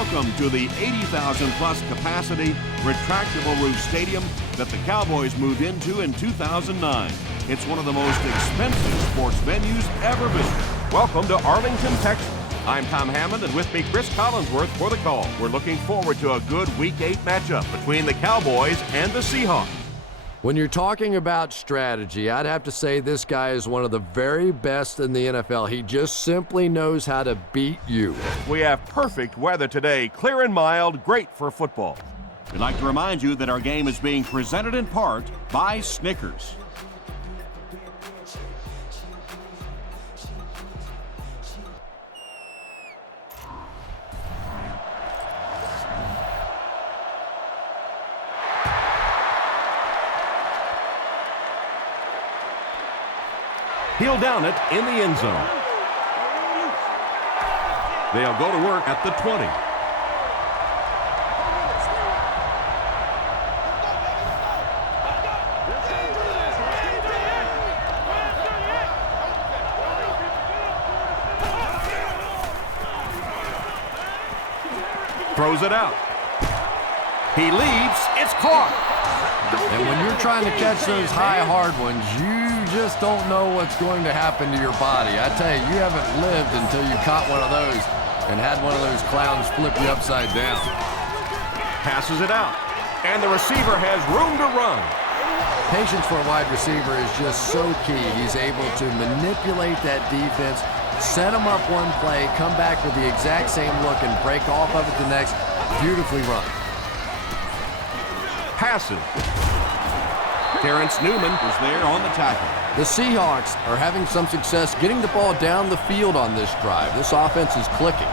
Welcome to the 80,000 plus capacity retractable roof stadium that the Cowboys moved into in 2009. It's one of the most expensive sports venues ever built. Welcome to Arlington, Texas. I'm Tom Hammond, and with me, Chris Collinsworth for the call. We're looking forward to a good Week 8 matchup between the Cowboys and the Seahawks. When you're talking about strategy, I'd have to say this guy is one of the very best in the NFL. He just simply knows how to beat you. We have perfect weather today, clear and mild, great for football. We'd like to remind you that our game is being presented in part by Snickers. He'll down it in the end zone. They'll go to work at the 20. Throws it out. He leaps. It's caught. And when you're trying to catch those high, hard ones, you just don't know what's going to happen to your body. I tell you, you haven't lived until you caught one of those and had one of those clowns flip you upside down. Passes it out, and the receiver has room to run. Patience for a wide receiver is just so key. He's able to manipulate that defense, set them up one play, come back with the exact same look, and break off of it the next. Beautifully run. Passes. Terrence Newman was there on the tackle. The Seahawks are having some success getting the ball down the field on this drive. This offense is clicking.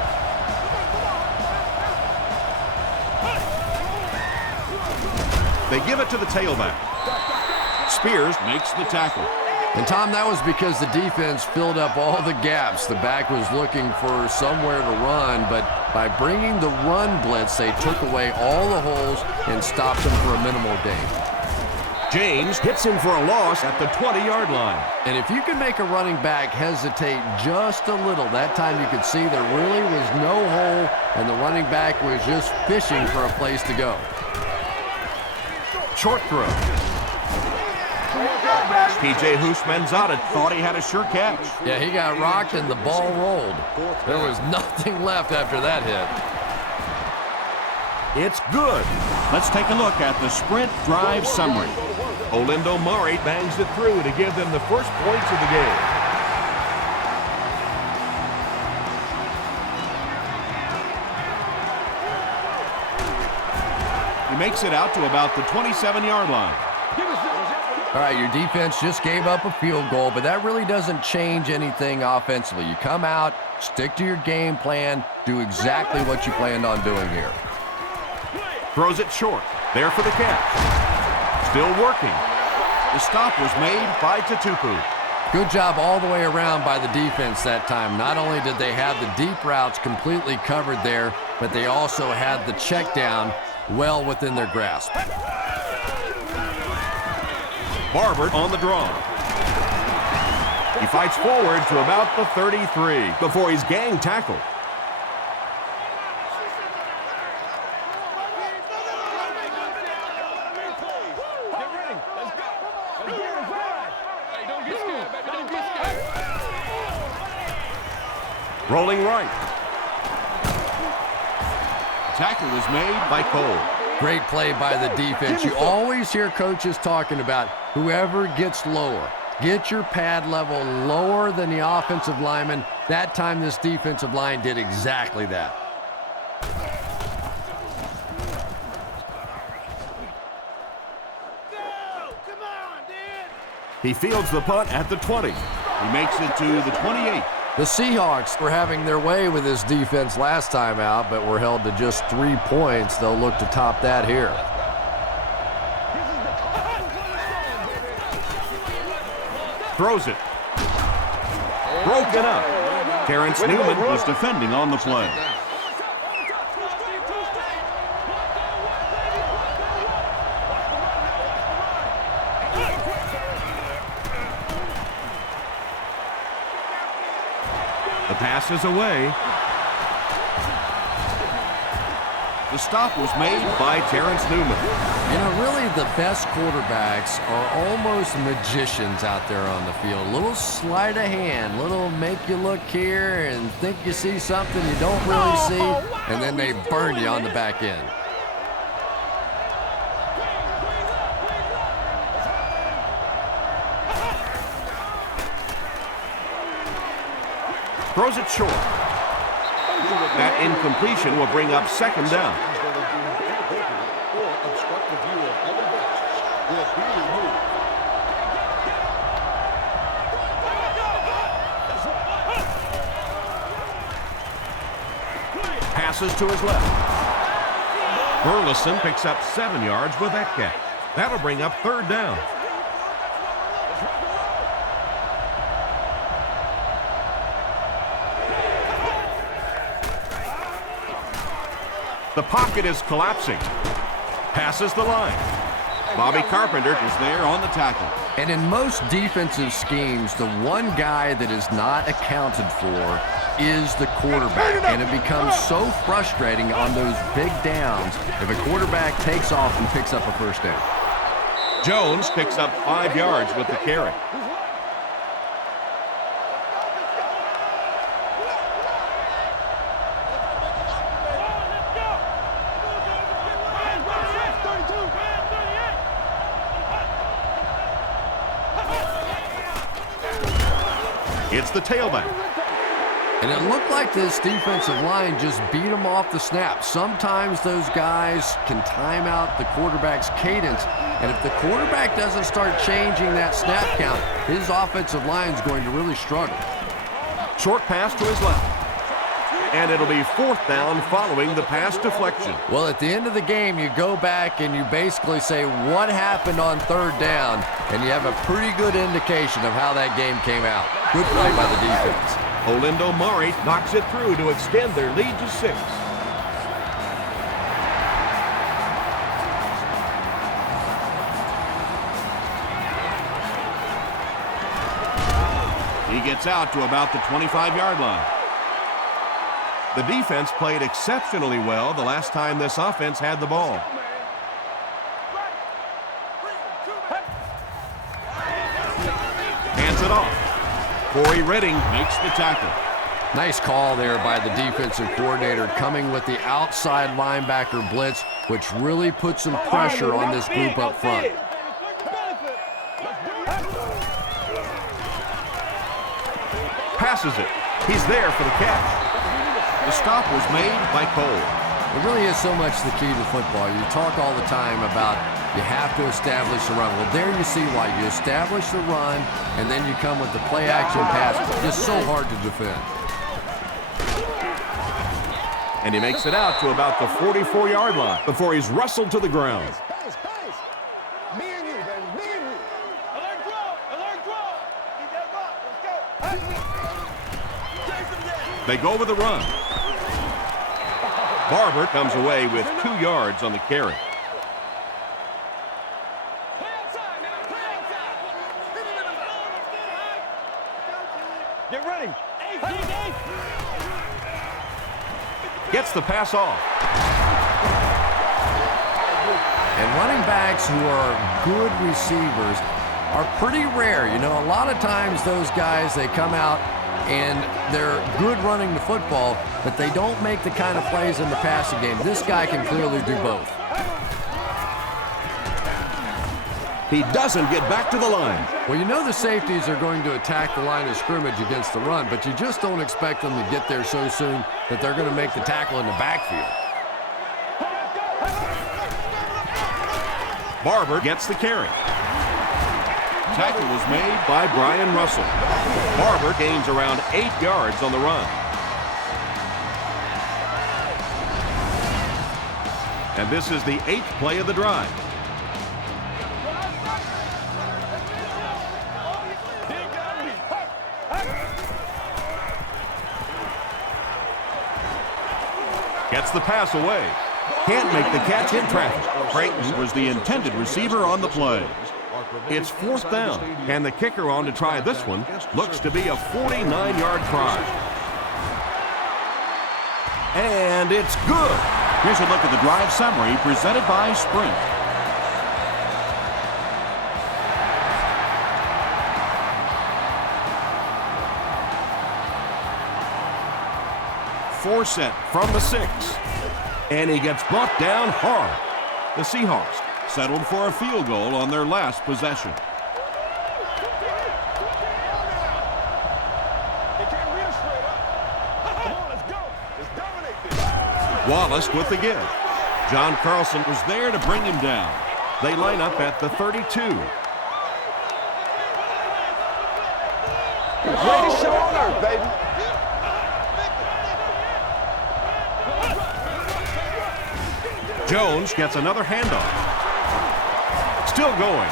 They give it to the tailback. Spears makes the tackle. And Tom, that was because the defense filled up all the gaps. The back was looking for somewhere to run, but by bringing the run blitz, they took away all the holes and stopped them for a minimal gain. James hits him for a loss at the 20-yard line. And if you can make a running back hesitate just a little, that time you could see there really was no hole, and the running back was just fishing for a place to go. Short throw. P.J. Houshmandzadeh thought he had a sure catch. Yeah, he got rocked and the ball rolled. There was nothing left after that hit. It's good. Let's take a look at the sprint drive summary. Olindo Murray bangs it through to give them the first points of the game. He makes it out to about the 27-yard line. All right, your defense just gave up a field goal, but that really doesn't change anything offensively. You come out, stick to your game plan, do exactly what you planned on doing here. Throws it short. There for the catch. Still working. The stop was made by Tutupu. Good job all the way around by the defense that time. Not only did they have the deep routes completely covered there, but they also had the check down well within their grasp. Barber on the draw. He fights forward to about the 33 before he's gang tackled. Rolling right. Tackle was made by Cole. Great play by the defense. You always hear coaches talking about whoever gets lower. Get your pad level lower than the offensive lineman. That time this defensive line did exactly that. He fields the punt at the 20. He makes it to the 28. The Seahawks were having their way with this defense last time out, but were held to just 3 points. They'll look to top that here. Throws it. Broken up. Terrence Newman was defending on the play. The pass is away. The stop was made by Terrence Newman. You know, really the best quarterbacks are almost magicians out there on the field. Little sleight of hand, little make you look here and think you see something you don't really see, and then they burn you on the back end. Throws it short. That incompletion will bring up second down. Passes to his left. Burleson picks up 7 yards with that catch. That'll bring up third down. The pocket is collapsing. Passes the line. Bobby Carpenter is there on the tackle. And in most defensive schemes, the one guy that is not accounted for is the quarterback. And it becomes so frustrating on those big downs if a quarterback takes off and picks up a first down. Jones picks up 5 yards with the carry. It's the tailback. And it looked like this defensive line just beat them off the snap. Sometimes those guys can time out the quarterback's cadence, and if the quarterback doesn't start changing that snap count, his offensive line is going to really struggle. Short pass to his left. And it'll be fourth down following the pass deflection. Well, at the end of the game, you go back and you basically say what happened on third down, and you have a pretty good indication of how that game came out. Good play by the defense. Olindo Murray knocks it through to extend their lead to 6. He gets out to about the 25-yard line. The defense played exceptionally well the last time this offense had the ball. Hands it off. Corey Redding makes the tackle. Nice call there by the defensive coordinator, coming with the outside linebacker blitz, which really put some pressure on this group up front. Passes it. He's there for the catch. The stop was made by Cole. It really is so much the key to football. You talk all the time about you have to establish the run. Well, there you see why. You establish the run, and then you come with the play-action pass. It's so hard to defend. And he makes it out to about the 44-yard line before he's wrestled to the ground. They go with the run. Barber comes away with 2 yards on the carry. Get ready. Gets the pass off. And running backs who are good receivers are pretty rare. You know, a lot of times those guys, they come out and they're good running the football, but they don't make the kind of plays in the passing game. This guy can clearly do both. He doesn't get back to the line. Well, you know the safeties are going to attack the line of scrimmage against the run, but you just don't expect them to get there so soon that they're going to make the tackle in the backfield. Barber gets the carry. Tackle was made by Brian Russell. Barber gains around 8 yards on the run. And this is the 8th play of the drive. Gets the pass away. Can't make the catch in traffic. Creighton was the intended receiver on the play. It's fourth down, and the kicker on to try this one looks to be a 49-yard try. And it's good. Here's a look at the drive summary presented by Sprint. Four set from the 6. And he gets brought down hard. The Seahawks settled for a field goal on their last possession. Wallace with the give. John Carlson was there to bring him down. They line up at the 32. Great shoulder, baby. Jones gets another handoff. Still going.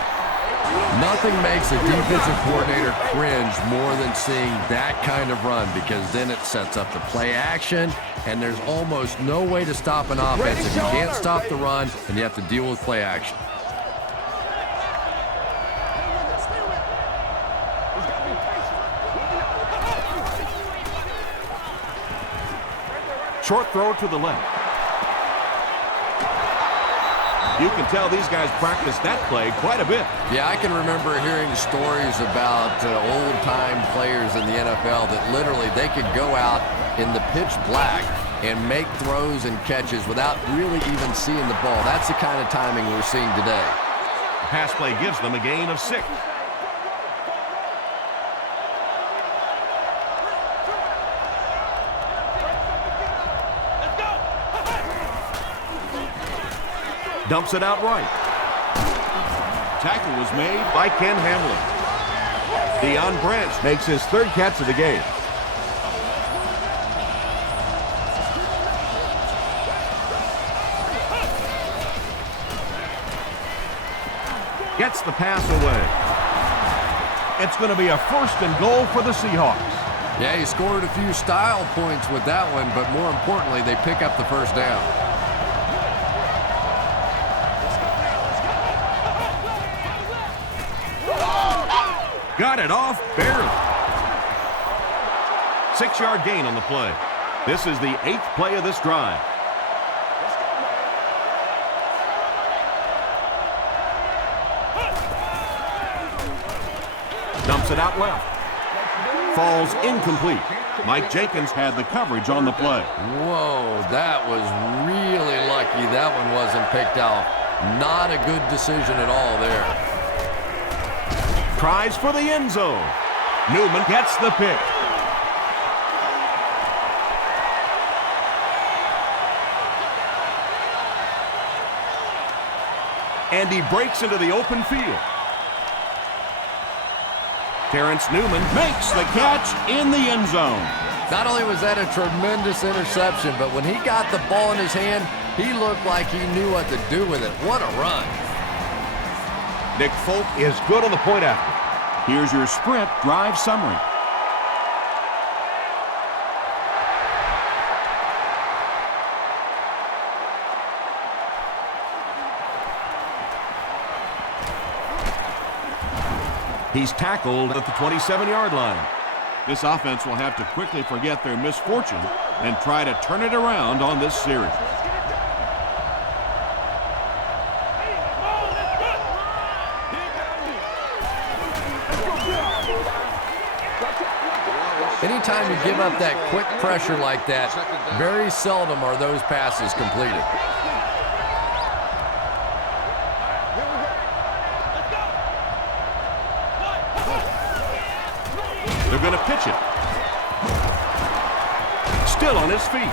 Nothing makes a defensive coordinator cringe more than seeing that kind of run, because then it sets up the play action, and there's almost no way to stop an offense if you can't stop the run and you have to deal with play action. Short throw to the left. You can tell these guys practice that play quite a bit. Yeah, I can remember hearing stories about old-time players in the NFL that literally they could go out in the pitch black and make throws and catches without really even seeing the ball. That's the kind of timing we're seeing today. The pass play gives them a gain of 6. Dumps it out right. Tackle was made by Ken Hamlin. Deion Branch makes his 3rd catch of the game. Gets the pass away. It's going to be a 1st and goal for the Seahawks. Yeah, he scored a few style points with that one, but more importantly, they pick up the 1st down. Got it off barely. 6-yard gain on the play. This is the 8th play of this drive. Dumps it out left. Falls incomplete. Mike Jenkins had the coverage on the play. Whoa, that was really lucky that one wasn't picked off. Not a good decision at all there. Tries for the end zone. Newman gets the pick. And he breaks into the open field. Terrence Newman makes the catch in the end zone. Not only was that a tremendous interception, but when he got the ball in his hand, he looked like he knew what to do with it. What a run. Nick Folk is good on the point after. Here's your Sprint drive summary. He's tackled at the 27-yard line. This offense will have to quickly forget their misfortune and try to turn it around on this series. Anytime you give up that quick pressure like that, very seldom are those passes completed. They're going to pitch it. Still on his feet.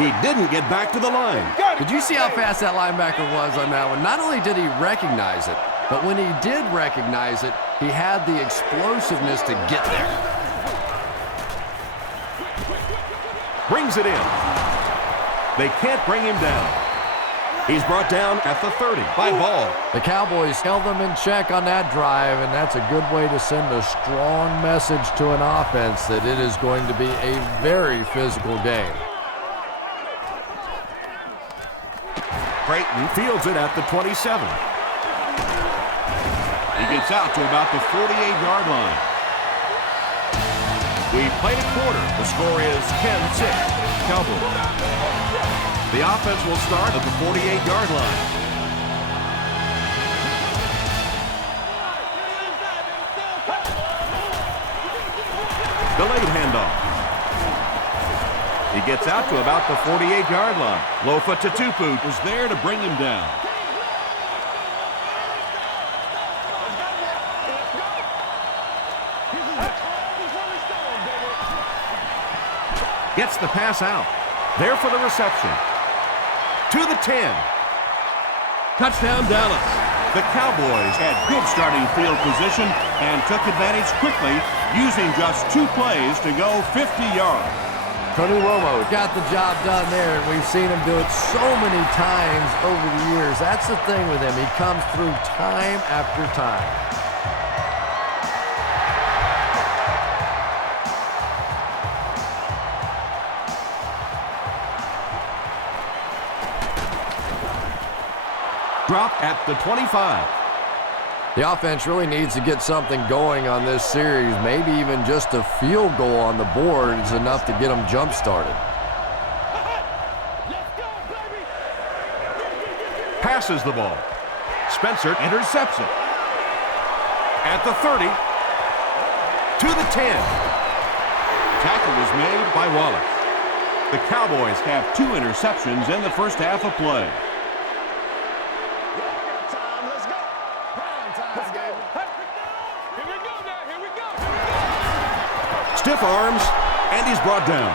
He didn't get back to the line. Did you see how fast that linebacker was on that one? Not only did he recognize it, but when he did recognize it, he had the explosiveness to get there. Brings it in. They can't bring him down. He's brought down at the 30 by Ball. The Cowboys held them in check on that drive, and that's a good way to send a strong message to an offense that it is going to be a very physical game. Creighton fields it at the 27. He gets out to about the 48-yard line. We played a quarter. The score is 10-6. Cowboys. The offense will start at the 48-yard line. Delayed handoff. He gets out to about the 48-yard line. Lofa Tatupu was there to bring him down. Gets the pass out. There for the reception. To the 10. Touchdown, Dallas. The Cowboys had good starting field position and took advantage quickly, using just 2 plays to go 50 yards. Tony Romo got the job done there, and we've seen him do it so many times over the years. That's the thing with him. He comes through time after time. Drop at the 25. The offense really needs to get something going on this series. Maybe even just a field goal on the board is enough to get them jump-started. Passes the ball. Spencer intercepts it. At the 30. To the 10. Tackle was made by Wallace. The Cowboys have 2 interceptions in the first half of play. Stiff arms, and he's brought down.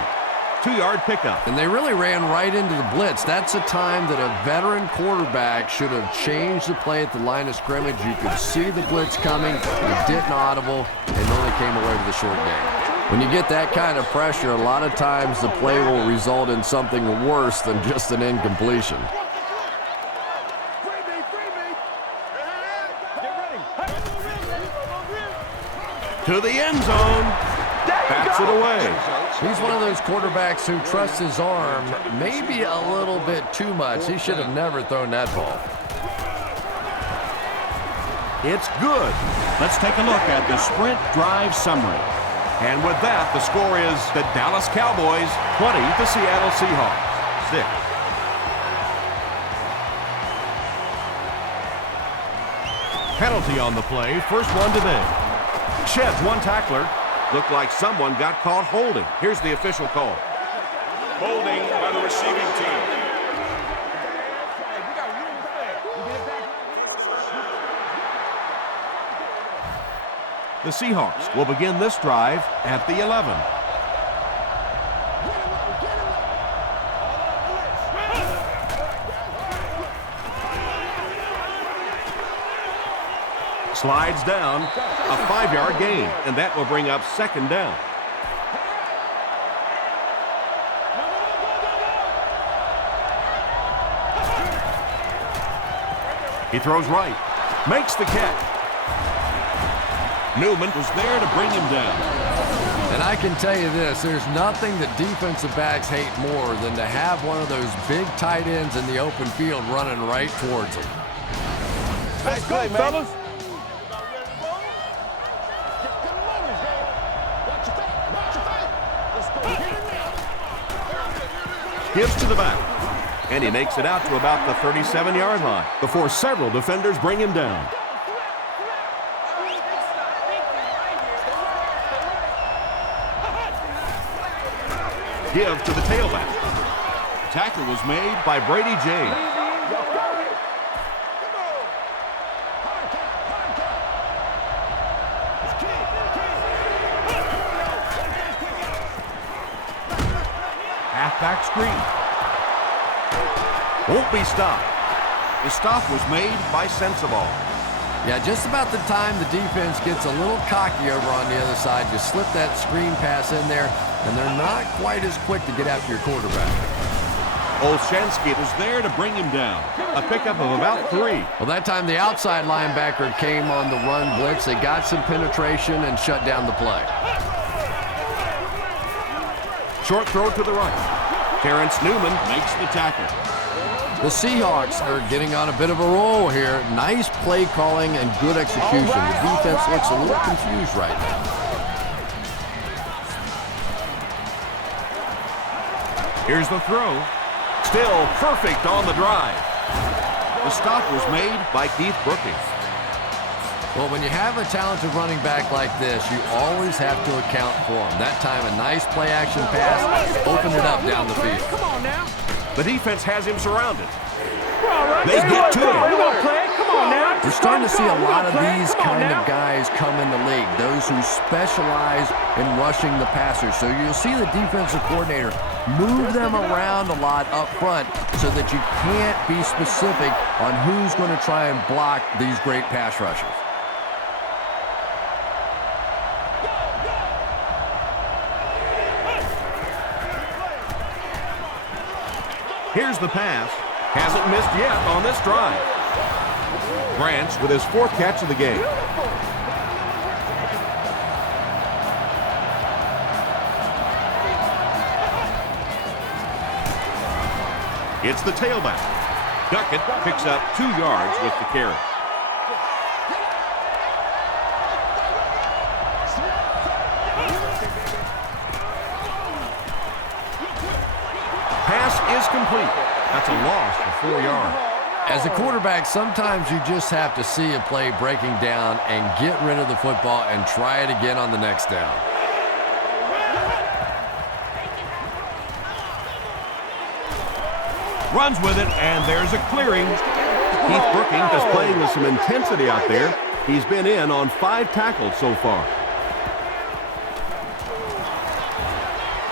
2-yard pickup. And they really ran right into the blitz. That's a time that a veteran quarterback should have changed the play at the line of scrimmage. You could see the blitz coming. It didn't audible, and only came away with a short gain. When you get that kind of pressure, a lot of times the play will result in something worse than just an incompletion. To the end zone. Backs it away. He's one of those quarterbacks who trusts his arm maybe a little bit too much. He should have never thrown that ball. It's good. Let's take a look at the sprint drive summary. And with that, the score is the Dallas Cowboys 20, the Seattle Seahawks 6. Penalty on the play, first one today. Sheds one tackler. Looked like someone got caught holding. Here's the official call. Holding by the receiving team. The Seahawks will begin this drive at the 11. Slides down, a 5-yard gain, and that will bring up second down. He throws right, makes the catch. Newman was there to bring him down. And I can tell you this, there's nothing that defensive backs hate more than to have one of those big tight ends in the open field running right towards them. Let's go, fellas. Gives to the back, and he makes it out to about the 37-yard line before several defenders bring him down. Give to the tailback. Tackle was made by Brady James. Halfback screen. Won't be stopped. The stop was made by Sensabaugh. Yeah, just about the time the defense gets a little cocky over on the other side, you slip that screen pass in there, and they're not quite as quick to get after your quarterback. Olshansky was there to bring him down. A pickup of about 3. Well, that time the outside linebacker came on the run blitz. They got some penetration and shut down the play. Short throw to the right. Terrence Newman makes the tackle. The Seahawks are getting on a bit of a roll here. Nice play calling and good execution. The defense looks a little confused right now. Here's the throw. Still perfect on the drive. The stop was made by Keith Brooking. Well, when you have a talented running back like this, you always have to account for him. That time, a nice play-action pass opened it up down the field. Come on now. The defense has him surrounded. Right. They get to him. Come on now. We're starting to see a lot of these kind of guys come in the league, those who specialize in rushing the passer. So you'll see the defensive coordinator move them around a lot up front so that you can't be specific on who's going to try and block these great pass rushers. Here's the pass. Hasn't missed yet on this drive. Branch with his 4th catch of the game. It's the tailback. Duckett picks up 2 yards with the carry. Pass is complete. That's a loss for 4 yards. As a quarterback, sometimes you just have to see a play breaking down and get rid of the football and try it again on the next down. Runs with it, and there's a clearing. Keith Brooking is playing with some intensity out there. He's been in on 5 tackles so far.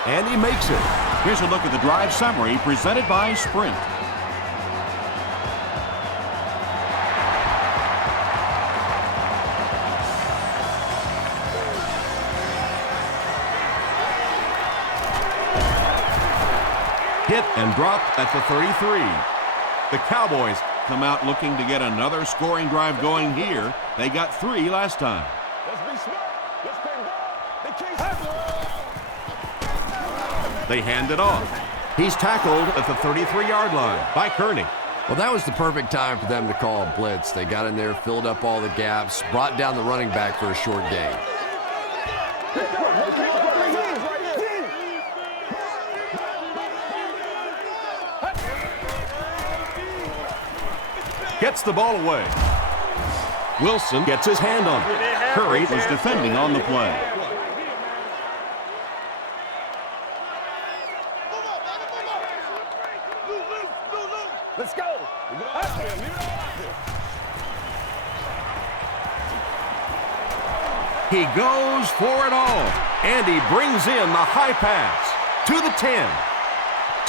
And he makes it. Here's a look at the drive summary presented by Sprint. Hit and dropped at the 33. The Cowboys come out looking to get another scoring drive going here. They got 3 last time. Let's be smart. Let's play ball. They can't have They hand it off. He's tackled at the 33-yard line by Kearney. Well, that was the perfect time for them to call a blitz. They got in there, filled up all the gaps, brought down the running back for a short gain. Gets the ball away. Wilson gets his hand on it. Curry was defending on the play. Let's go. He goes for it all, and he brings in the high pass to the 10.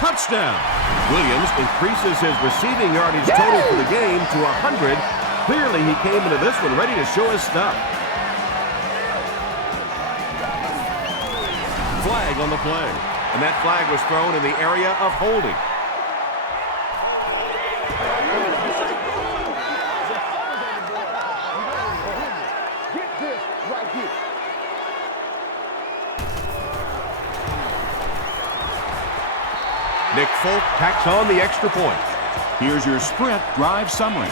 Touchdown. Williams increases his receiving yardage total for the game to 100. Clearly, he came into this one ready to show his stuff. Flag on the play, and that flag was thrown in the area of holding. Nick Folk tacks on the extra point. Here's your Sprint drive summary.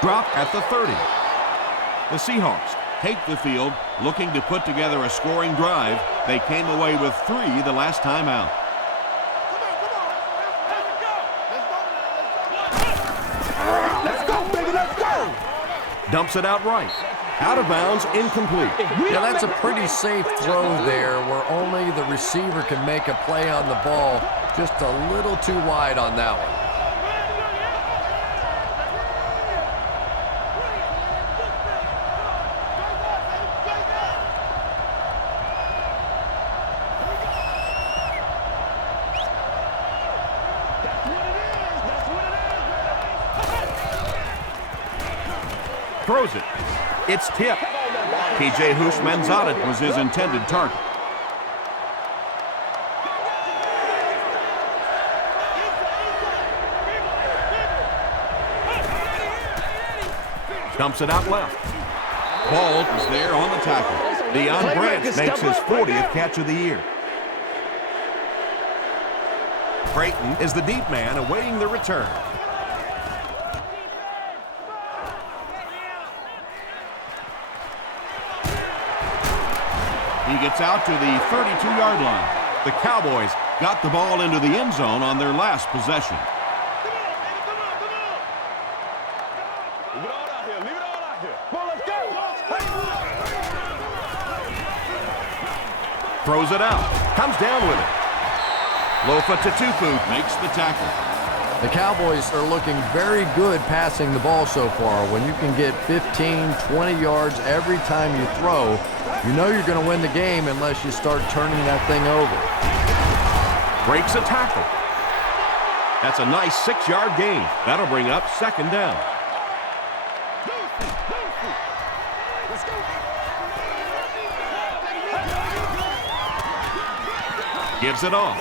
Drop at the 30. The Seahawks take the field, looking to put together a scoring drive. They came away with 3 the last time out. Dumps it out right. Out of bounds, incomplete. Yeah, that's a pretty safe throw there where only the receiver can make a play on the ball. Just a little too wide on that one. Throws it. It's tipped. P.J. Houshmandzadeh was his intended target. Dumps it out left. Ball is there on the tackle. Deion Branch makes his 40th catch of the year. Creighton is the deep man awaiting the return. He gets out to the 32-yard line. The Cowboys got the ball into the end zone on their last possession. Leave it all out here. Leave it all out here. Come on, let's go. Throws it out. Comes down with it. Lofa Tatupu makes the tackle. The Cowboys are looking very good passing the ball so far. When you can get 15, 20 yards every time you throw, you know you're going to win the game unless you start turning that thing over. Breaks a tackle. That's a nice 6-yard gain. That'll bring up second down. Gives it off.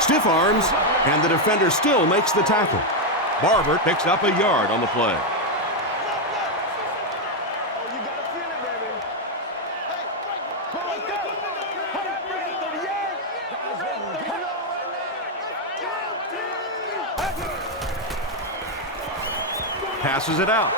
Stiff arms, and the defender still makes the tackle. Barber picks up a yard on the play. Passes it out.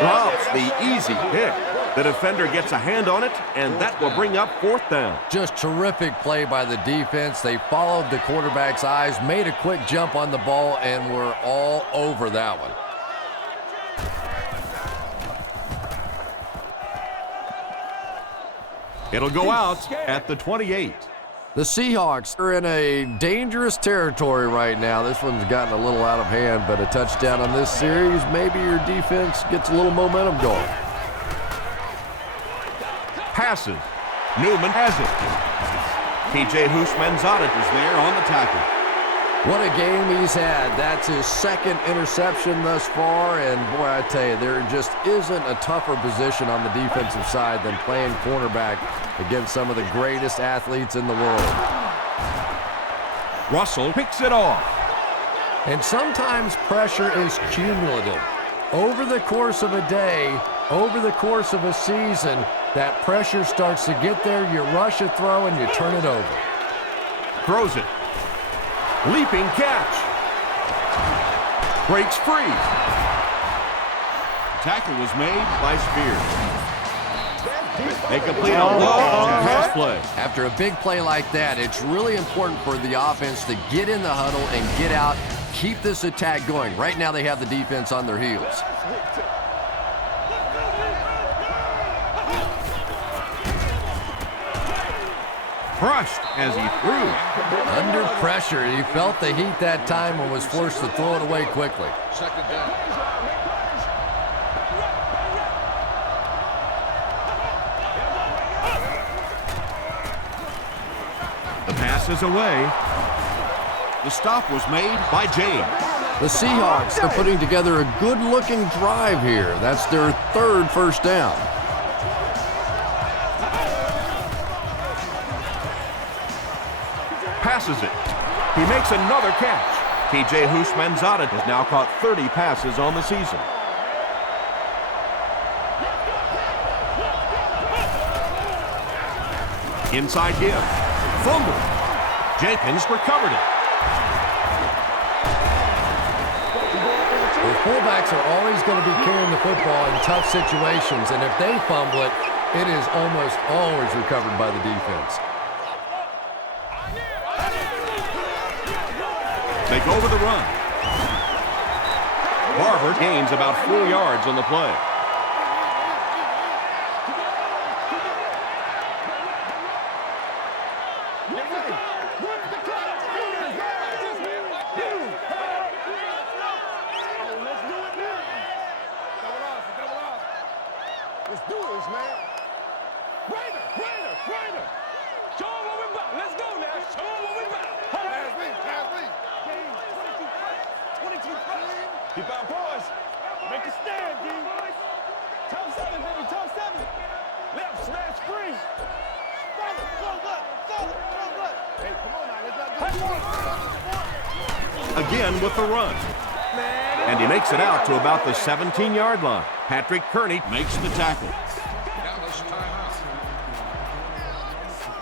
Drops the easy pick. The defender gets a hand on it, and that will bring up fourth down. Just terrific play by the defense. They followed the quarterback's eyes, made a quick jump on the ball, and were all over that one. It'll go out at the 28. The Seahawks are in a dangerous territory right now. This one's gotten a little out of hand, but a touchdown on this series, maybe your defense gets a little momentum going. Passes. Newman has it. P.J. Houshmandzadeh is there on the tackle. What a game he's had. That's his second interception thus far, and boy, I tell you, there just isn't a tougher position on the defensive side than playing cornerback against some of the greatest athletes in the world. Russell picks it off. And sometimes pressure is cumulative. Over the course of a day, over the course of a season, that pressure starts to get there, you rush a throw, and you turn it over. Throws it. Leaping catch. Breaks free. Tackle was made by Spears. They complete a long pass play. After a big play like that, it's really important for the offense to get in the huddle and get out, keep this attack going. Right now they have the defense on their heels. Crushed as he threw. Under pressure, he felt the heat that time and was forced to throw it away quickly. Second down. The pass is away. The stop was made by James. The Seahawks are putting together a good-looking drive here. That's their third first down. Passes it. He makes another catch. P.J. Houshmandzadeh has now caught 30 passes on the season. Inside give. Fumble. Jenkins recovered it. The fullbacks are always going to be carrying the football in tough situations, and if they fumble it, it is almost always recovered by the defense. They go with the run. Barber gains about 4 yards on the play. Let's do this, man. Rainer. Show them what we about. Let's go now. Show them what we about. Pass me. 22 points. Keep our boys. Make a stand, D. Top 7, baby. Top 7. Left smash free. Hey, come on now. Let's not Again with the run. And he makes it out to about the 17-yard line. Patrick Kearney makes the tackle.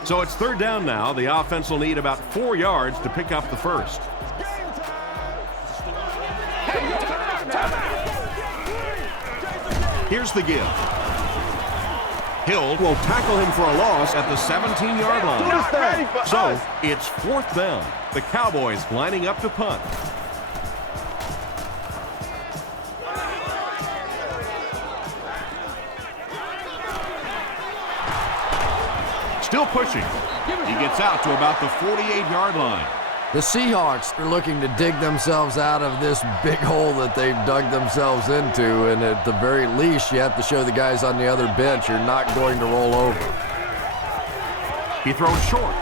So it's third down now. The offense will need about 4 yards to pick up the first. Here's the give. Hill will tackle him for a loss at the 17-yard line. So, it's 4th down. The Cowboys lining up to punt. Still pushing. He gets out to about the 48-yard line. The Seahawks are looking to dig themselves out of this big hole that they've dug themselves into, and at the very least, you have to show the guys on the other bench you're not going to roll over. He throws short.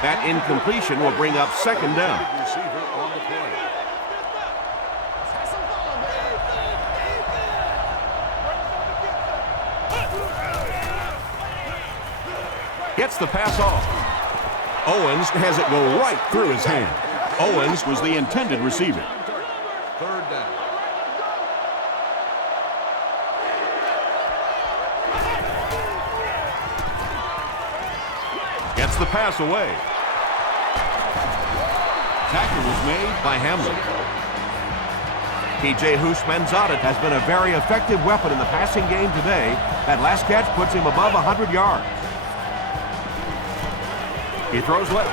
That incompletion will bring up 2nd down. Gets the pass off. Owens has it go right through his hand. Owens was the intended receiver. 3rd down. Gets the pass away. Tackle was made by Hamlin. P.J. Houshmandzadeh has been a very effective weapon in the passing game today. That last catch puts him above 100 yards. He throws left.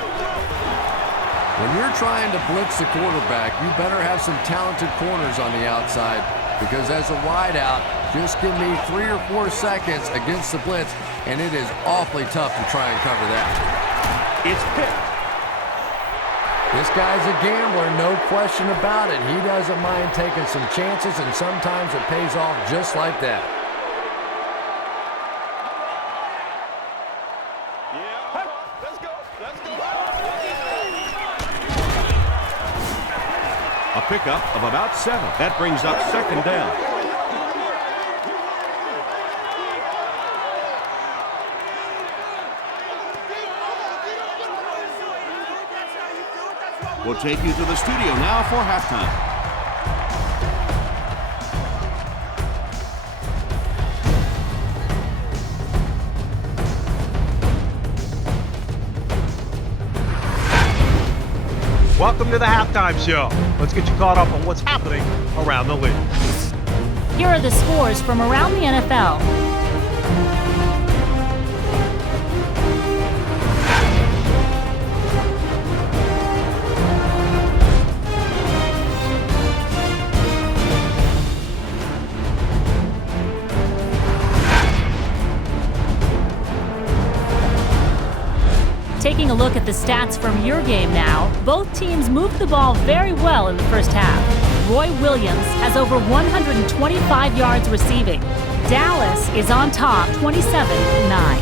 When you're trying to blitz the quarterback, you better have some talented corners on the outside, because as a wideout, just give me 3 or 4 seconds against the blitz, and it is awfully tough to try and cover that. It's picked. This guy's a gambler, no question about it. He doesn't mind taking some chances, and sometimes it pays off just like that. A pickup of about 7. That brings up 2nd down. We'll take you to the studio now for halftime. Welcome to the halftime show. Let's get you caught up on what's happening around the league. Here are the scores from around the NFL. Taking a look at the stats from your game now, both teams moved the ball very well in the first half. Roy Williams has over 125 yards receiving. Dallas is on top, 27-9.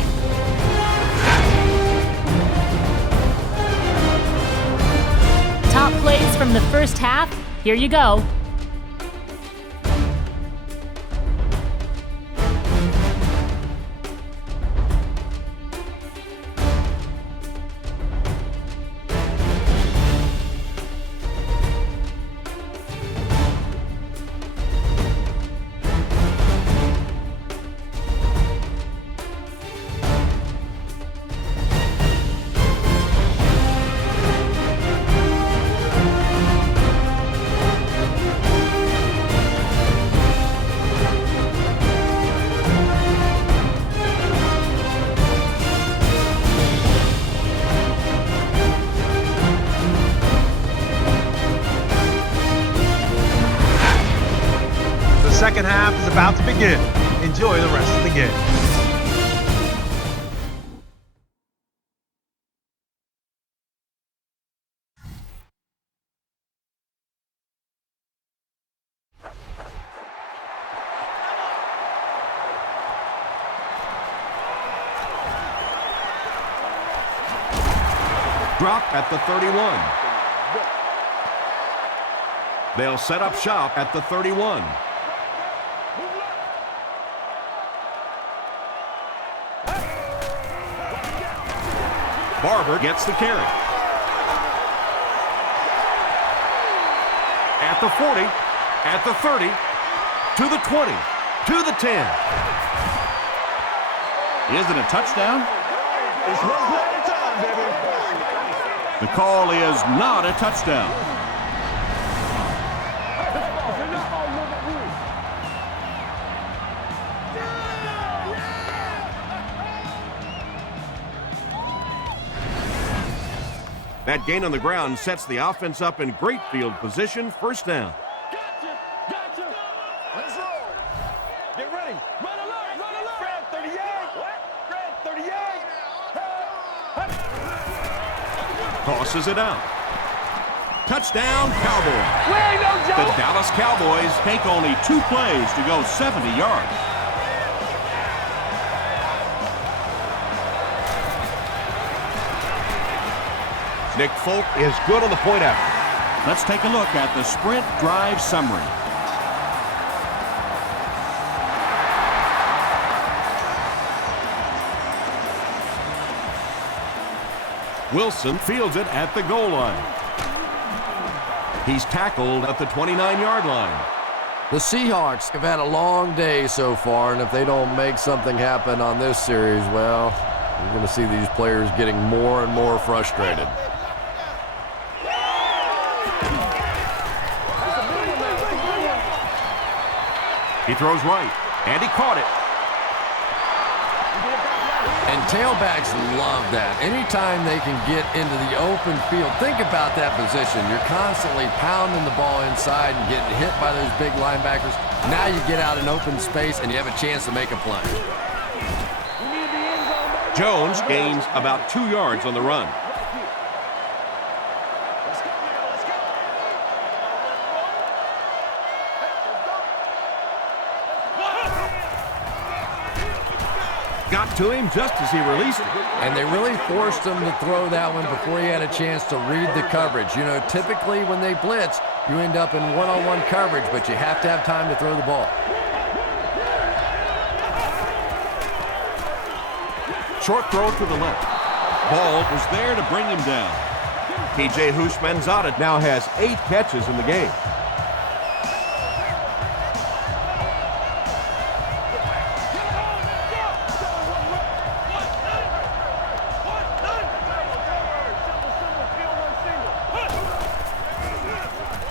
Top plays from the first half, here you go. Second half is about to begin. Enjoy the rest of the game. Drop at the 31. They'll set up shop at the 31. Barber gets the carry. At the 40, at the 30, to the 20, to the 10. Is it a touchdown? It's one play at a time, baby. The call is not a touchdown. That gain on the ground sets the offense up in great field position, first down. Gotcha. Let's roll. Get ready. Run alert. Fred 38. What? Fred 38. Tosses it out. Touchdown, Cowboys. We ain't no The joke. Dallas Cowboys take only 2 plays to go 70 yards. Nick Folk is good on the point after. Let's take a look at the sprint drive summary. Wilson fields it at the goal line. He's tackled at the 29-yard line. The Seahawks have had a long day so far, and if they don't make something happen on this series, well, you're going to see these players getting more and more frustrated. He throws right, and he caught it. And tailbacks love that. Anytime they can get into the open field, think about that position. You're constantly pounding the ball inside and getting hit by those big linebackers. Now you get out in open space and you have a chance to make a play. Jones gains about 2 yards on the run. Got to him just as he released it. And they really forced him to throw that one before he had a chance to read the coverage. You know, typically when they blitz, you end up in one-on-one coverage, but you have to have time to throw the ball. Short throw to the left. Ball was there to bring him down. P.J. Houshmandzadeh now has 8 catches in the game.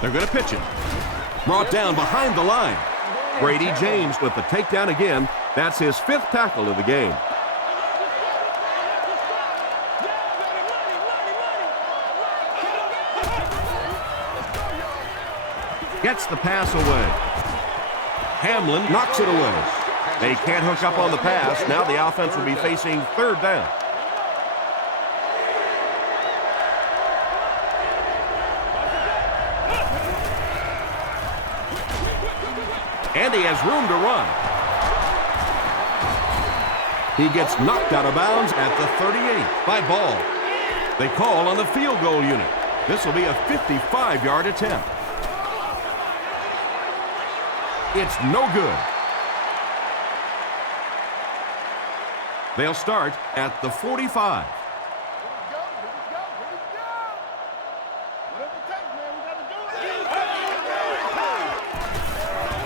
They're going to pitch it. Brought down behind the line. Brady James with the takedown again. That's his 5th tackle of the game. Gets the pass away. Hamlin knocks it away. They can't hook up on the pass. Now the offense will be facing 3rd down. And he has room to run. He gets knocked out of bounds at the 38 by Ball. They call on the field goal unit. This will be a 55-yard attempt. It's no good. They'll start at the 45.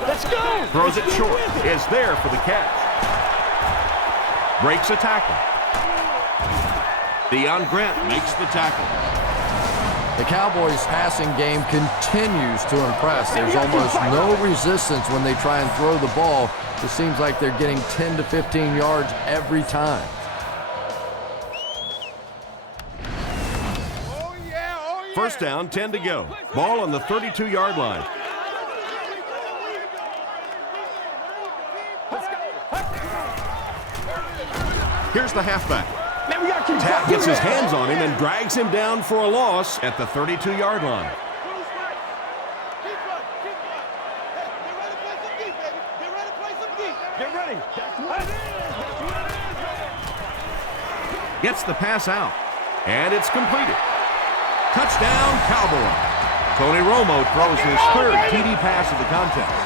Let's go. Throws it short. Is there for the catch. Breaks a tackle. Deion Grant makes the tackle. The Cowboys' passing game continues to impress. There's almost no resistance when they try and throw the ball. It seems like they're getting 10 to 15 yards every time. First down, 10 to go. Ball on the 32-yard line. Here's the halfback. Man, we got to keep Tapp gets his hands on him and drags him down for a loss at the 32-yard line. Get ready. Gets the pass out, and it's completed. Touchdown, Cowboys. Tony Romo throws his 3rd TD pass of the contest.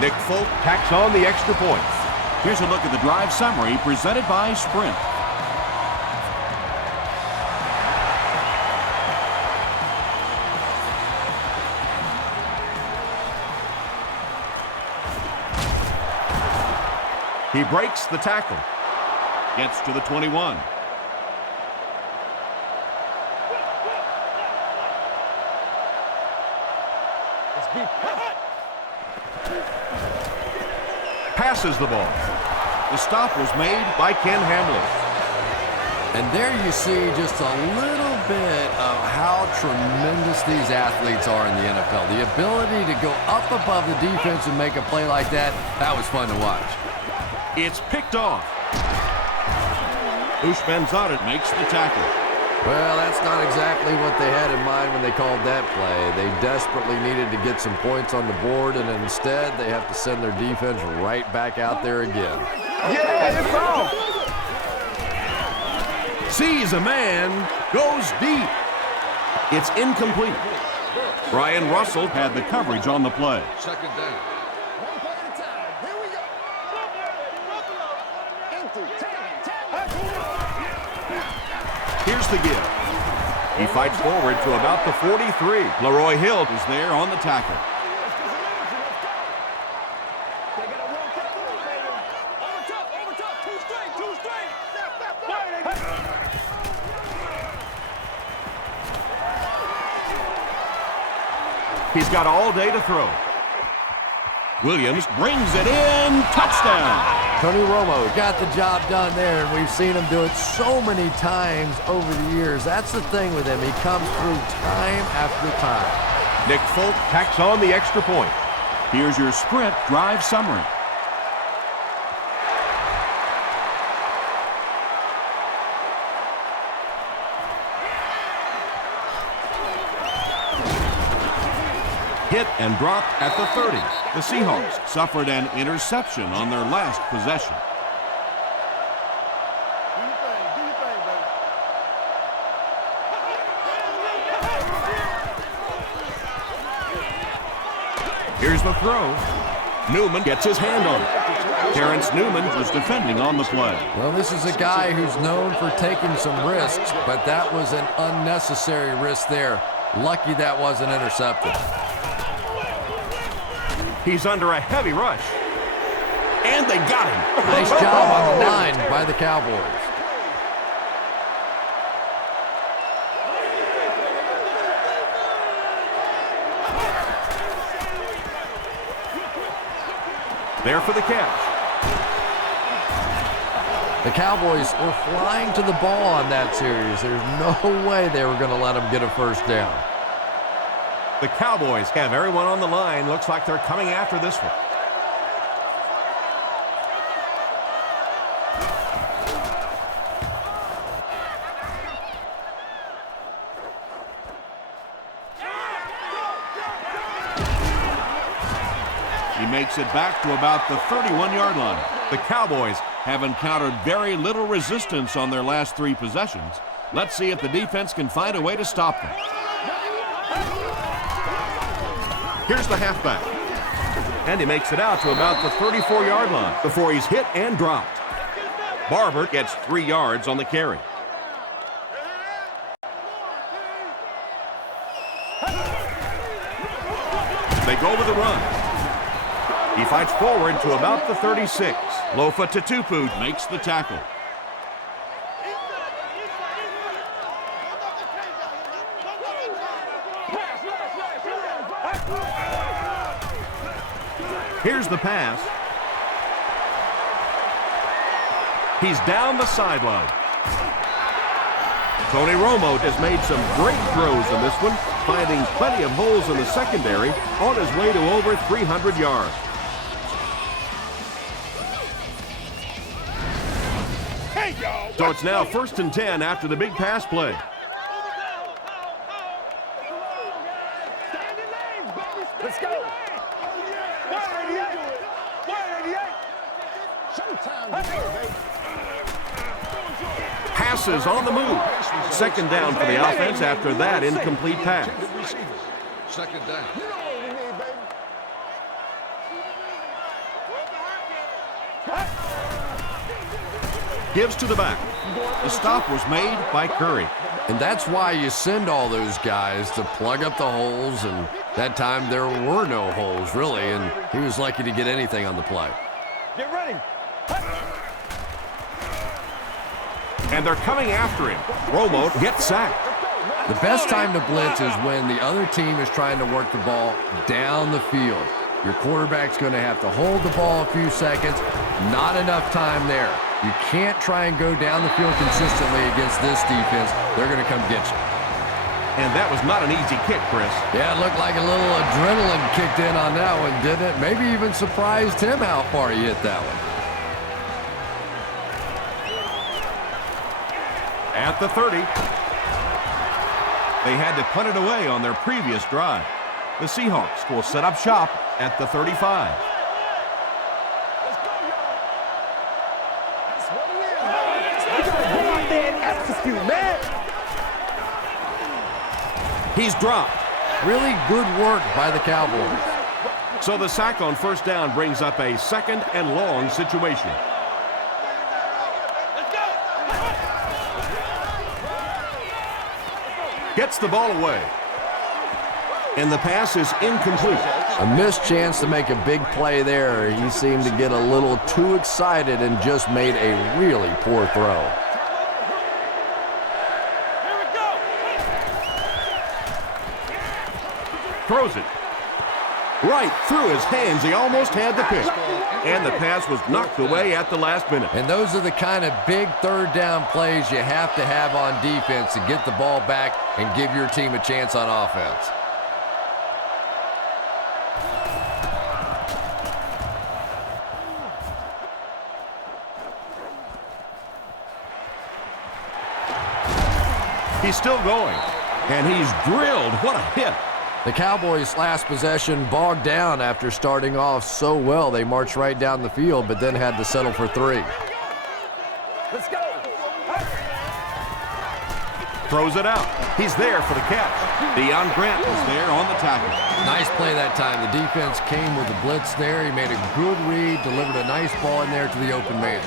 Nick Folk tacks on the extra point. Here's a look at the drive summary presented by Sprint. He breaks the tackle. Gets to the 21. Passes the ball. The stop was made by Ken Hamlin. And there you see just a little bit of how tremendous these athletes are in the NFL. The ability to go up above the defense and make a play like that, that was fun to watch. It's picked off. Ushmanzadeh makes the tackle. Well, that's not exactly what they had in mind when they called that play. They desperately needed to get some points on the board, and instead they have to send their defense right back out there again. Yeah, it's off. Sees a man, goes deep. It's incomplete. Brian Russell had the coverage on the play. Second down. Here's the give. He fights forward to about the 43. Leroy Hill is there on the tackle. He's got all day to throw. Williams brings it in. Touchdown. Tony Romo got the job done there, and we've seen him do it so many times over the years. That's the thing with him. He comes through time after time. Nick Folk tacks on the extra point. Here's your sprint drive summary. Hit and dropped at the 30. The Seahawks suffered an interception on their last possession. Here's the throw. Newman gets his hand on it. Terrence Newman was defending on the play. Well, this is a guy who's known for taking some risks, but that was an unnecessary risk there. Lucky that wasn't intercepted. He's under a heavy rush. And they got him. Nice job on the line by the Cowboys. There for the catch. The Cowboys were flying to the ball on that series. There's no way they were going to let them get a first down. The Cowboys have everyone on the line. Looks like they're coming after this one. He makes it back to about the 31-yard line. The Cowboys have encountered very little resistance on their last three possessions. Let's see if the defense can find a way to stop them. Here's the halfback. And he makes it out to about the 34-yard line before he's hit and dropped. Barber gets 3 yards on the carry. They go with the run. He fights forward to about the 36. Lofa Tatupu makes the tackle. Here's the pass. He's down the sideline. Tony Romo has made some great throws in this one, finding plenty of holes in the secondary on his way to over 300 yards. So it's now 1st and 10 after the big pass play. Let's go. Passes on the move. 2nd down for the offense after that incomplete pass. Second down. Gives to the back. The stop was made by Curry. And that's why you send all those guys to plug up the holes, and that time there were no holes, really, and he was lucky to get anything on the play. Get ready. And they're coming after him. Romo gets sacked. The best time to blitz is when the other team is trying to work the ball down the field. Your quarterback's going to have to hold the ball a few seconds, Not enough time there. You can't try and go down the field consistently against this defense. They're going to come get you. And that was not an easy kick, Chris. Yeah, it looked like a little adrenaline kicked in on that one, didn't it? Maybe even surprised him how far he hit that one. At the 30. They had to punt it away on their previous drive. The Seahawks will set up shop at the 35. Let's go, y'all. That's what it is. Go out there and execute, man. He's dropped. Really good work by the Cowboys. So the sack on first down brings up a 2nd and long situation. Gets the ball away. And the pass is incomplete. A missed chance to make a big play there. He seemed to get a little too excited and just made a really poor throw. Throws it. Right through his hands. He almost had the pick. And the pass was knocked away at the last minute. And those are the kind of big third down plays you have to have on defense to get the ball back and give your team a chance on offense. He's still going. And he's drilled. What a hit. The Cowboys' last possession bogged down after starting off so well. They marched right down the field, but then had to settle for 3. Let's go. Throws it out. He's there for the catch. Deion Grant was there on the tackle. Nice play that time. The defense came with the blitz there. He made a good read, delivered a nice ball in there to the open man.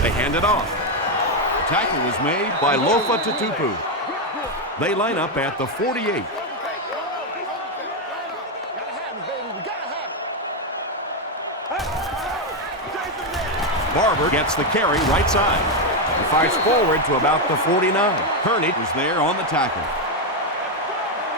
They hand it off. Tackle was made by Lofa Tutupu. They line up at the 48. Barber gets the carry right side. He fires forward to about the 49. Kearney was there on the tackle.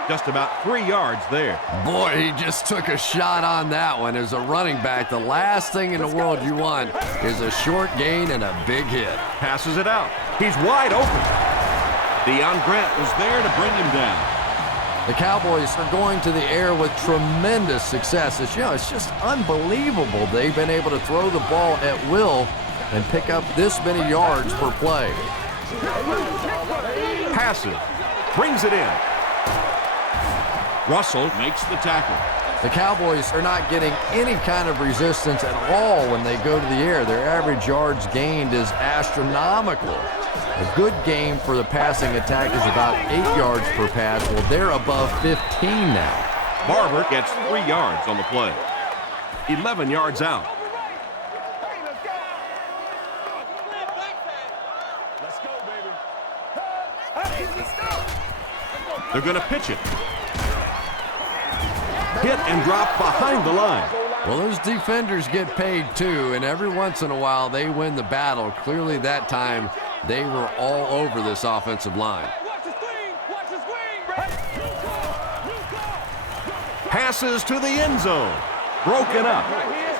Just about 3 yards there. Boy, he just took a shot on that one. As a running back, the last thing in the world you want is a short gain and a big hit. Passes it out. He's wide open. Deion Grant was there to bring him down. The Cowboys are going to the air with tremendous success. It's just unbelievable they've been able to throw the ball at will and pick up this many yards per play. Passes. Brings it in. Russell makes the tackle. The Cowboys are not getting any kind of resistance at all when they go to the air. Their average yards gained is astronomical. A good game for the passing attack is about 8 yards per pass. Well, they're above 15 now. Barber gets 3 yards on the play. 11 yards out. Let's go, baby. They're going to pitch it. Hit and drop behind the line. Well, those defenders get paid too, and every once in a while they win the battle. Clearly that time they were all over this offensive line. Passes to the end zone. Broken up.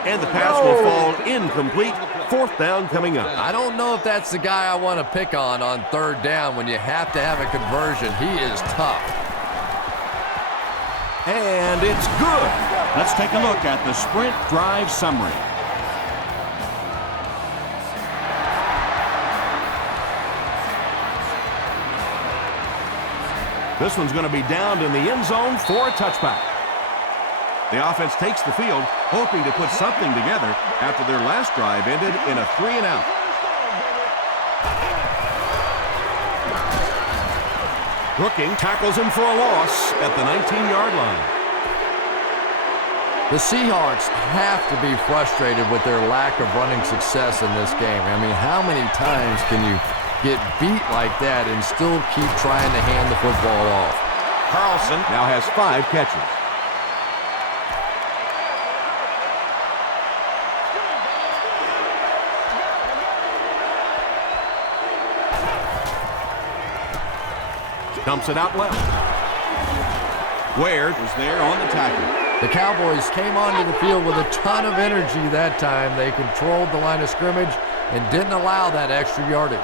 And the pass will fall incomplete. 4th down coming up. I don't know if that's the guy I want to pick on 3rd down when you have to have a conversion. He is tough. And it's good. Let's take a look at the sprint drive summary. This one's going to be downed in the end zone for a touchback. The offense takes the field, hoping to put something together after their last drive ended in a 3-and-out. Brooking tackles him for a loss at the 19-yard line. The Seahawks have to be frustrated with their lack of running success in this game. I mean, how many times can you get beat like that and still keep trying to hand the football off? Carlson now has 5 catches. Dumps it out left. Ware was there on the tackle. The Cowboys came onto the field with a ton of energy that time. They controlled the line of scrimmage and didn't allow that extra yardage.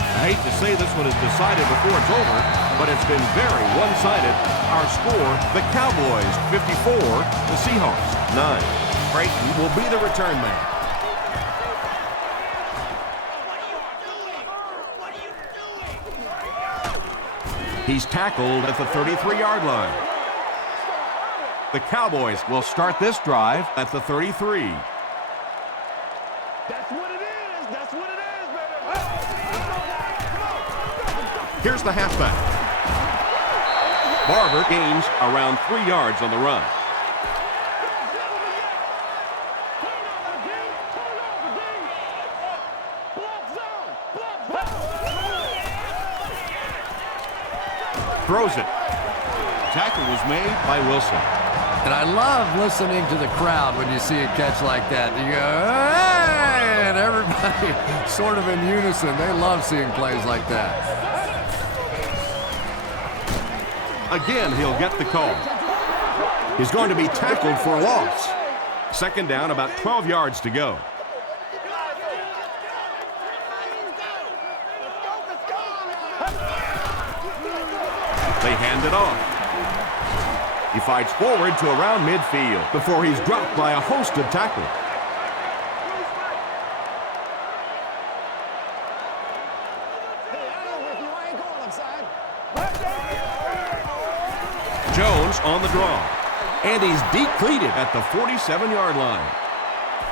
I hate to say this one is decided before it's over, but it's been very one-sided. Our score, the Cowboys 54, the Seahawks 9. Creighton will be the return man. He's tackled at the 33-yard line. The Cowboys will start this drive at the 33. That's what it is. That's what it is, baby. Here's the halfback. Barber gains around 3 yards on the run. Throws it. Tackle was made by Wilson. And I love listening to the crowd when you see a catch like that. You go, hey! And everybody sort of in unison. They love seeing plays like that. Again, he'll get the call. He's going to be tackled for a loss. Second down, about 12 yards to go. They hand it off. He fights forward to around midfield before he's dropped by a host of tacklers. Jones on the draw. And he's deep-cleated at the 47-yard line.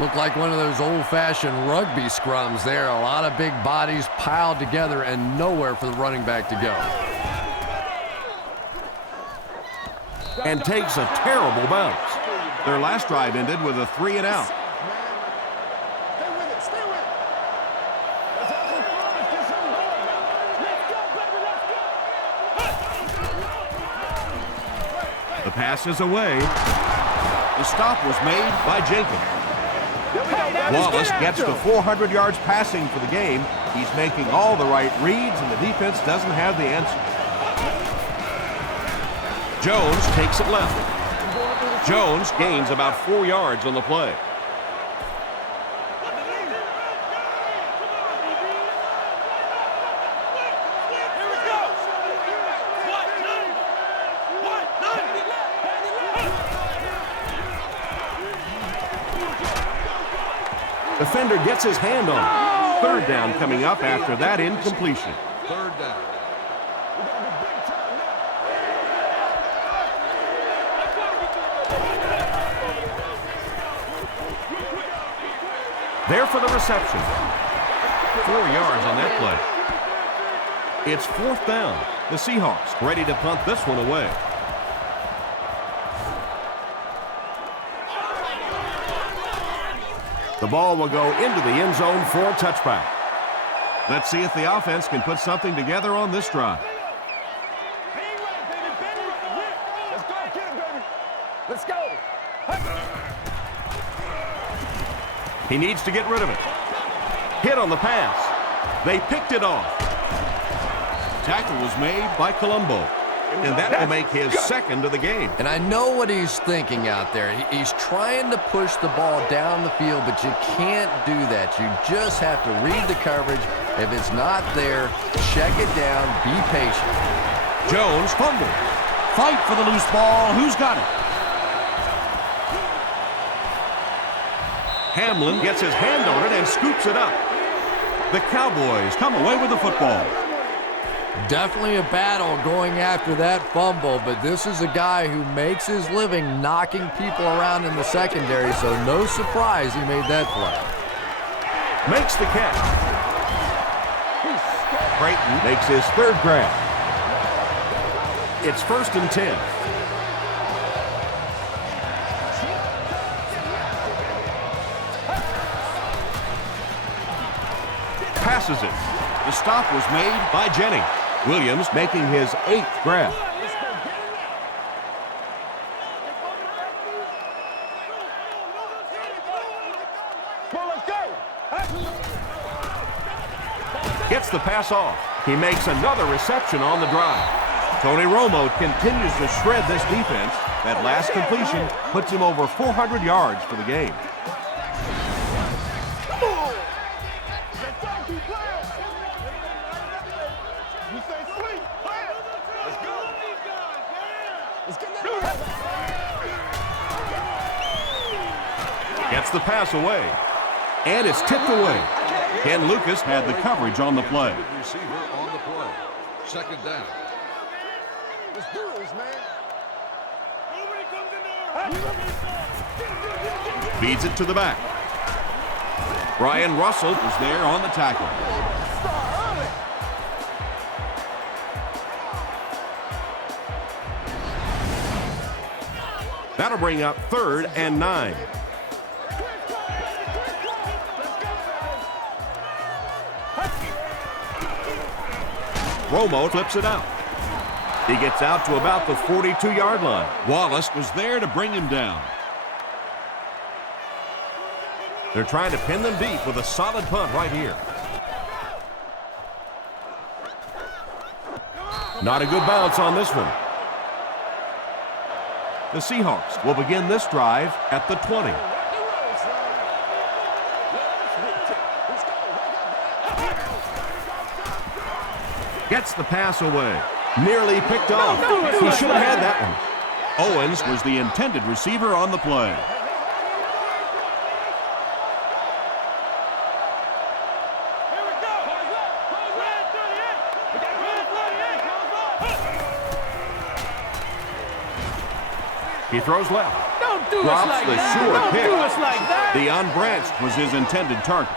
Looked like one of those old-fashioned rugby scrums there. A lot of big bodies piled together and nowhere for the running back to go. And takes a terrible bounce. Their last drive ended with a 3-and-out. The pass is away. The stop was made by Jenkins. Wallace gets to 400 yards passing for the game. He's making all the right reads, and the defense doesn't have the answer. Jones takes it left. Jones gains about 4 yards on the play. Defender gets his hand on it. Third down coming up after that incompletion. Third down. There for the reception. 4 yards on that play. It's fourth down. The Seahawks ready to punt this one away. The ball will go into the end zone for a touchback. Let's see if the offense can put something together on this drive. Let's go. He needs to get rid of it. Hit on the pass. They picked it off. Tackle was made by Colombo. And that will make his second of the game. And I know what he's thinking out there. He's trying to push the ball down the field, but you can't do that. You just have to read the coverage. If it's not there, check it down, be patient. Jones fumbles. Fight for the loose ball. Who's got it? Hamlin gets his hand on it and scoops it up. The Cowboys come away with the football. Definitely a battle going after that fumble, but this is a guy who makes his living knocking people around in the secondary, so no surprise he made that play. Makes the catch. Creighton makes his third grab. It's 1st and 10. Passes it. The stop was made by Jennings. Williams making his 8th grab. Gets the pass off. He makes another reception on the drive. Tony Romo continues to shred this defense. That last completion puts him over 400 yards for the game. Gets the pass away, and it's tipped away. Ken Lucas had the coverage on the play. Receiver on the play. Second down. Let's do this, man. Feeds it to the back. Brian Russell is there on the tackle. That'll bring up 3rd and 9. Romo flips it out. He gets out to about the 42-yard line. Wallace was there to bring him down. They're trying to pin them deep with a solid punt right here. Not a good bounce on this one. The Seahawks will begin this drive at the 20. Gets the pass away. Nearly picked off. He should have had that one. Owens was the intended receiver on the play. He throws left. Don't do us Drops like the that. sure Don't pick. do us like that. The unbranched was his intended target.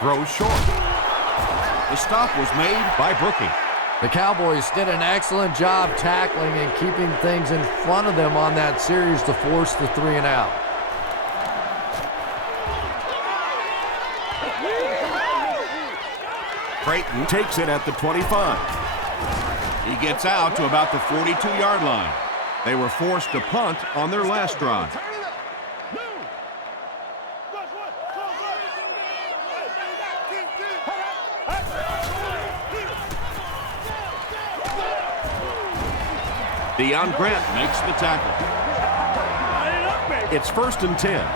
Throws short. The stop was made by Brookie. The Cowboys did an excellent job tackling and keeping things in front of them on that series to force the 3 and out. Creighton takes it at the 25. He gets out to about the 42-yard line. They were forced to punt on their last drive. Deion Grant makes the tackle. It's 1st and 10.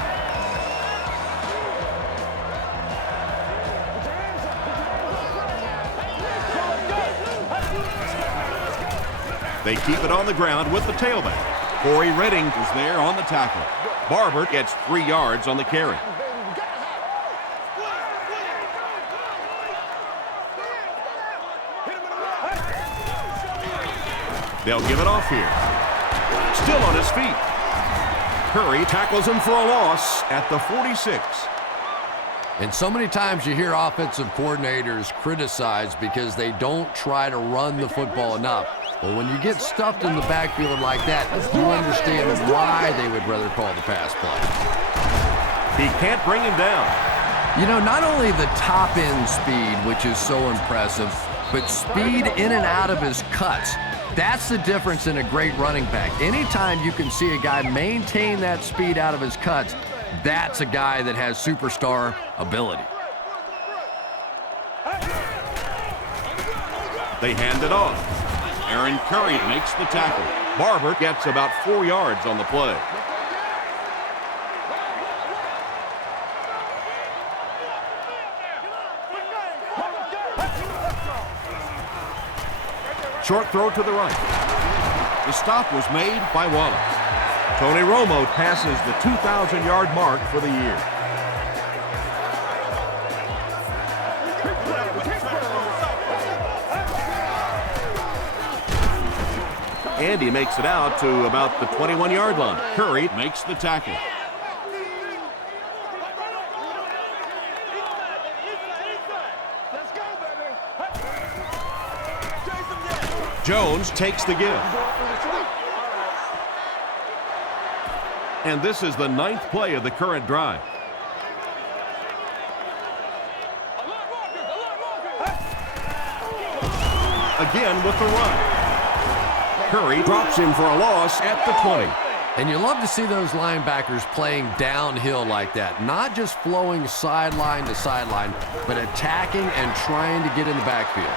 They keep it on the ground with the tailback. Corey Redding is there on the tackle. Barber gets 3 yards on the carry. They'll give it off here. Still on his feet. Curry tackles him for a loss at the 46. And so many times you hear offensive coordinators criticized because they don't try to run the football enough. But when you get stuffed in the backfield like that, you understand why they would rather call the pass play. He can't bring him down. You know, not only the top end speed, which is so impressive, but speed in and out of his cuts. That's the difference in a great running back. Anytime you can see a guy maintain that speed out of his cuts, that's a guy that has superstar ability. They hand it off. Aaron Curry makes the tackle. Barber gets about 4 yards on the play. Short throw to the right. The stop was made by Wallace. Tony Romo passes the 2,000-yard mark for the year. And he makes it out to about the 21-yard line. Curry makes the tackle. Jones takes the give. And this is the 9th play of the current drive. Again with the run. Curry drops him for a loss at the 20. And you love to see those linebackers playing downhill like that, not just flowing sideline to sideline, but attacking and trying to get in the backfield.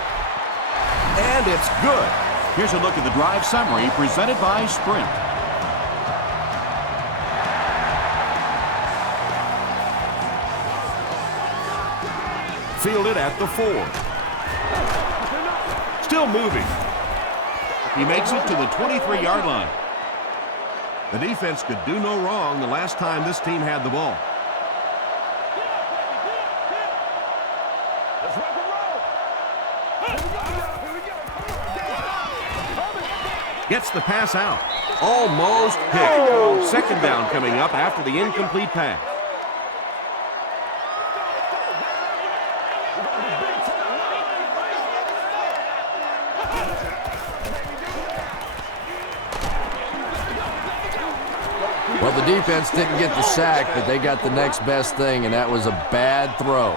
And it's good. Here's a look at the drive summary presented by Sprint. Fielded at the 4. Still moving. He makes it to the 23-yard line. The defense could do no wrong the last time this team had the ball. Let's rock and roll. Gets the pass out. Almost picked. Second down coming up after the incomplete pass. Well, the defense didn't get the sack, but they got the next best thing, and that was a bad throw.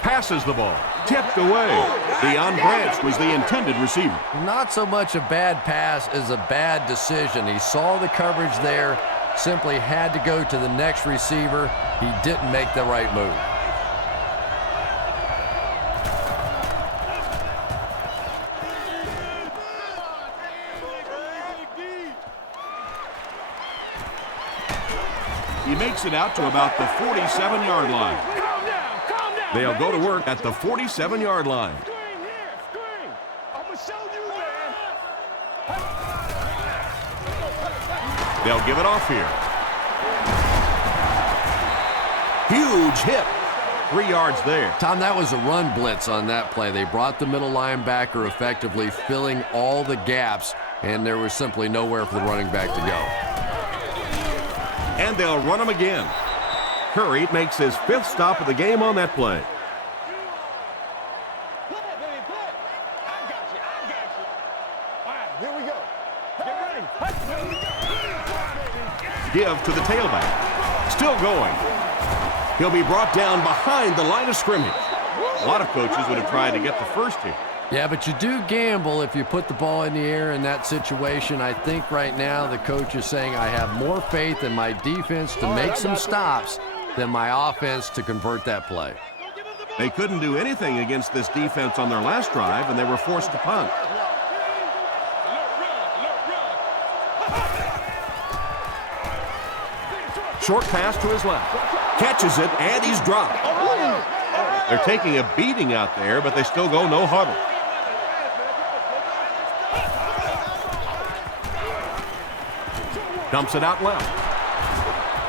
Passes the ball. Tipped away. Deion Branch was the intended receiver. Not so much a bad pass as a bad decision. He saw the coverage there, simply had to go to the next receiver. He didn't make the right move. He makes it out to about the 47-yard line. Calm down, They'll go to work at the 47-yard line. Screen here, screen. I'm going to show you, man. They'll give it off here. Huge hit. 3 yards there. Tom, that was a run blitz on that play. They brought the middle linebacker effectively, filling all the gaps, and there was simply nowhere for the running back to go. And they'll run him again. Curry makes his 5th stop of the game on that play. Play, baby, play. I got you. All right, here we go. Get ready. Give to the tailback. Still going. He'll be brought down behind the line of scrimmage. A lot of coaches would have tried to get the first here. Yeah, but you do gamble if you put the ball in the air in that situation. I think right now the coach is saying I have more faith in my defense to make some stops than my offense to convert that play. They couldn't do anything against this defense on their last drive, and they were forced to punt. Short pass to his left. Catches it, and he's dropped. They're taking a beating out there, but they still go no huddle. Dumps it out left.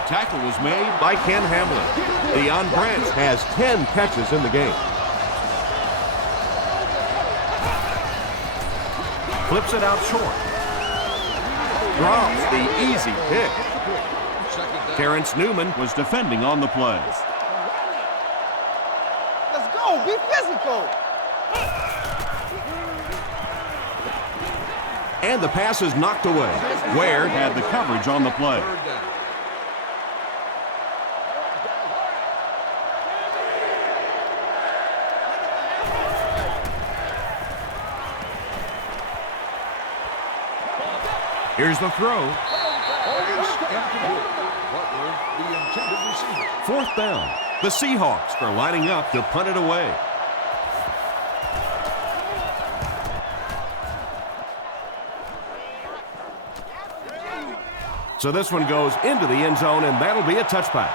Tackle was made by Ken Hamlin. Deion Branch has 10 catches in the game. Flips it out short. Drops the easy pick. Terrence Newman was defending on the play. Let's go, be physical. And the pass is knocked away. Ware had the coverage on the play. Here's the throw. Fourth down. The Seahawks are lining up to punt it away. So this one goes into the end zone, and that'll be a touchback.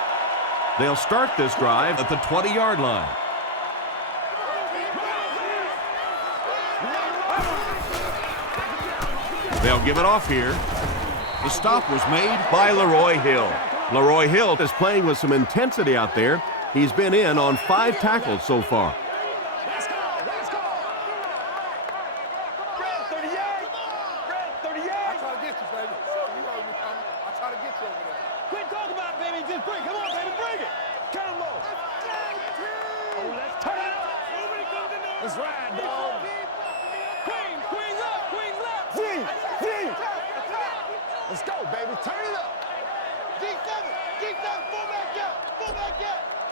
They'll start this drive at the 20-yard line. They'll give it off here. The stop was made by Leroy Hill. Leroy Hill is playing with some intensity out there. He's been in on 5 tackles so far. Let's go. Red 38. Red 38. I try to get you, baby. You know me coming. I try to get you over there. Quit talking about it, baby. Just bring it. Come on, baby. Bring it. Count low. Oh, let's turn it up. Let's ride, dog. Queens up. Queens left. Z. Let's go, baby. Turn it up. G7, full back out.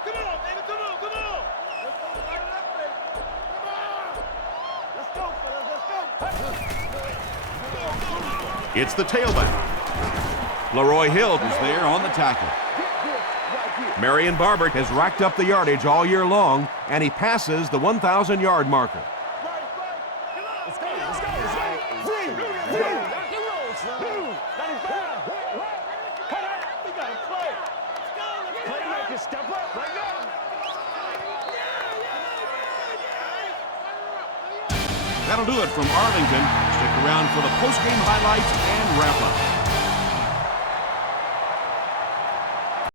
Come on, baby, come on. It's the tailback. Leroy Hill is there on the tackle. Marion Barber has racked up the yardage all year long, and he passes the 1,000-yard marker. That'll do it from Arlington. Stick around for the post-game highlights and wrap-up.